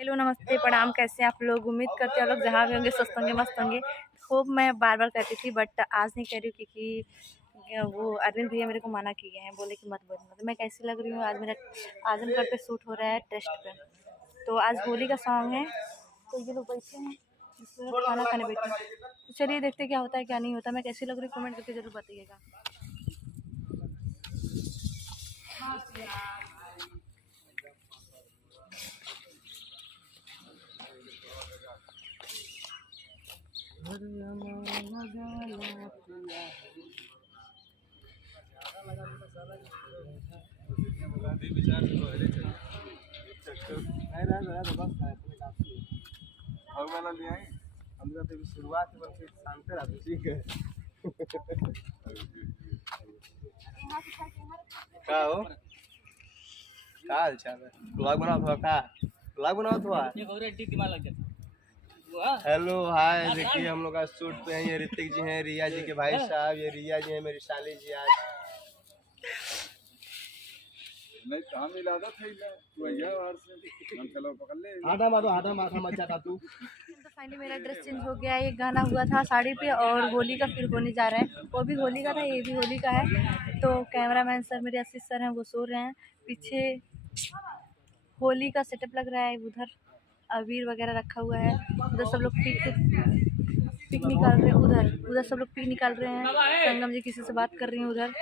Hello नमस्ते प्रणाम, कैसे हैं आप लोग। उम्मीद करते हैं आप लोग जहाँ भी होंगे स्वस्थ होंगे मस्त होंगे। खूब मैं बार बार कहती थी बट आज नहीं कह रही हूँ क्योंकि वो अरविंद भैया मेरे को मना किए हैं, बोले कि मत बोलना। तो मैं कैसी लग रही हूँ, आज मेरा आजमगढ़ पे शूट हो रहा है टेस्ट पे। तो आज होली का सॉन्ग है, तो ये लोग बैठे हैं जिसमें खाना खाने बैठे हैं। तो चलिए देखते क्या होता है क्या नहीं होता। मैं कैसी लग रही हूँ कमेंट करके जरूर बताइएगा। शुरुआत शांत रहा ठीक है। का हो का हाल चाल है? ब्लॉग बनाओ थोड़ा का ब्लॉग बनाओ थोड़ा। हेलो हाय, देखिए हम लोग आज शूट पे हैं। ये ऋतिक जी हैं, रिया जी के भाई साहब, ये रिया जी हैं, मेरी साली जी। आज नहीं कहां मिला था तू भैया और से चलो पकड़ ले आधा माथा मचा था तू। तो फाइनली मेरा ड्रेस चेंज हो गया है। एक गाना हुआ था साड़ी पे और होली का फिर होने जा रहा है। वो भी होली का था, ये भी होली का है। तो कैमरामैन सर मेरे आशीष सर हैं, वो सो रहे हैं। पीछे होली का सेटअप लग रहा है। उधर अबीर वगैरह रखा हुआ है। उधर सब लोग पिक निकाल रहे हैं। उधर सब लोग पिक निकाल रहे हैं। संगम जी किसी से बात कर रही हूँ उधर,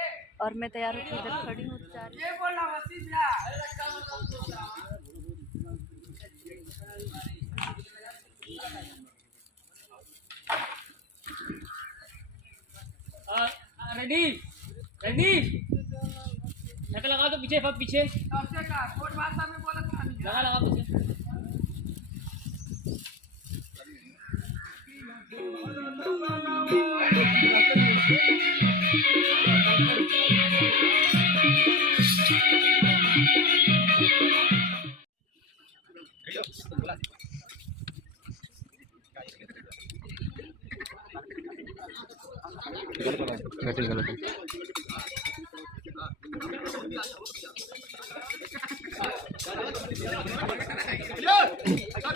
और मैं तैयार होकर इधर खड़ी हूँ। जा रही रेडी रेडी शक्ल लगा दो पीछे, सब पीछे लगा लगा पीछे।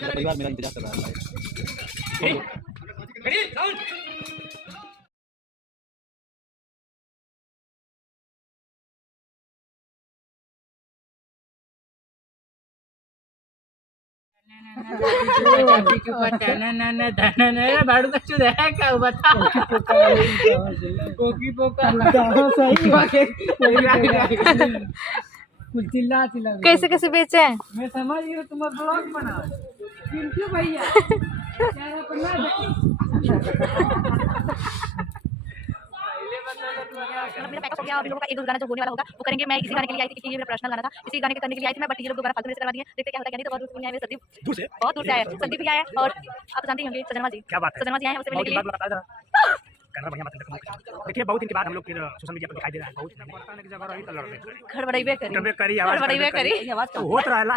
परिवार मेरा इंतजार कर रहा है। रेडी साउंड भाड़ू का चूद है क्या बता कोकी पोका कुछ चिल्ला चिल्ला कैसे कैसे बेचे हैं। मैं समझ गया तुम ब्लॉग बना क्यों भैया मेरा पैकअप हो गया और इन लोगों का एक दो गाना जो होने वाला होगा वो करेंगे। मैं इसी गाने के लिए आई थी क्योंकि ये मेरा पर्सनल गाना था। इसी गाने के करने के लिए आई थी मैं, बट ये लोग दोबारा फालतू में करवा दिए। देखते क्या होता है क्या नहीं। तो बहुत दूर से आए संदीप, बहुत दूर से आए संदीप भी आया, और आप जानते ही होंगे सजनमा जी। क्या बात है? सजनमा जी आए हैं, उससे मिलने के लिए। देखिए बहुत दिन के बाद हम लोग फिर सोशल मीडिया पर दिखाई दे रहा है। बहुत की जगह रही तो लड़बे खड़बड़ाइबे करी खड़बड़ाइबे करी तो होत रहेला,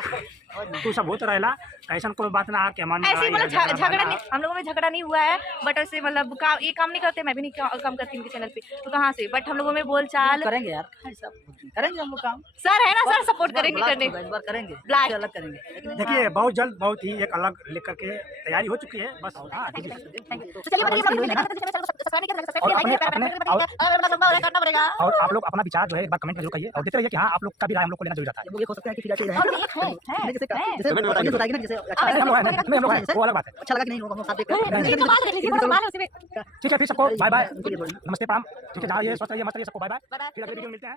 तू सब होत रहेला। ऐसा कोई बात ना कि मन ऐसे ही मतलब झगड़ा नहीं, हम लोगों में झगड़ा नहीं हुआ है। बट ऐसे मतलब ये काम नहीं करते, मैं भी नहीं काम करती इनके चैनल पे, तो कहाँ से। बट हम लोगों में बोल चाल करेंगे यार, करेंगे हम लोग काम। सर है ना सर, सपोर्ट करेंगे करने इस बार करेंगे, ब्लैक अलग करेंगे। देखिए बहुत जल्द बहुत ही एक अलग लेकर के तैयारी हो चुकी है बस। हाँ तो चलिए करना पड़ेगा। और आप लोग अपना विचार जो है एक बार कमेंट में जरूर कहिए और देते रहिए कि हाँ आप लोग का भी राय हम लोग को लेना जरूर आता है। ये हो सकता है कि फिर और एक है जैसे बताएगी ना, जैसे अच्छा हम लोग हैं, वो अलग बात है। अच्छा लगा कि नहीं लोग हम लोग साथ देख ठीक है फिर सबको बाय बाय, नमस्ते प्रणाम। ठीक है, जहाँ ये स्वस्थ रहिए मस्त रहिए, सबको बाय बाय। फिर अगले वीडियो में मिलते हैं।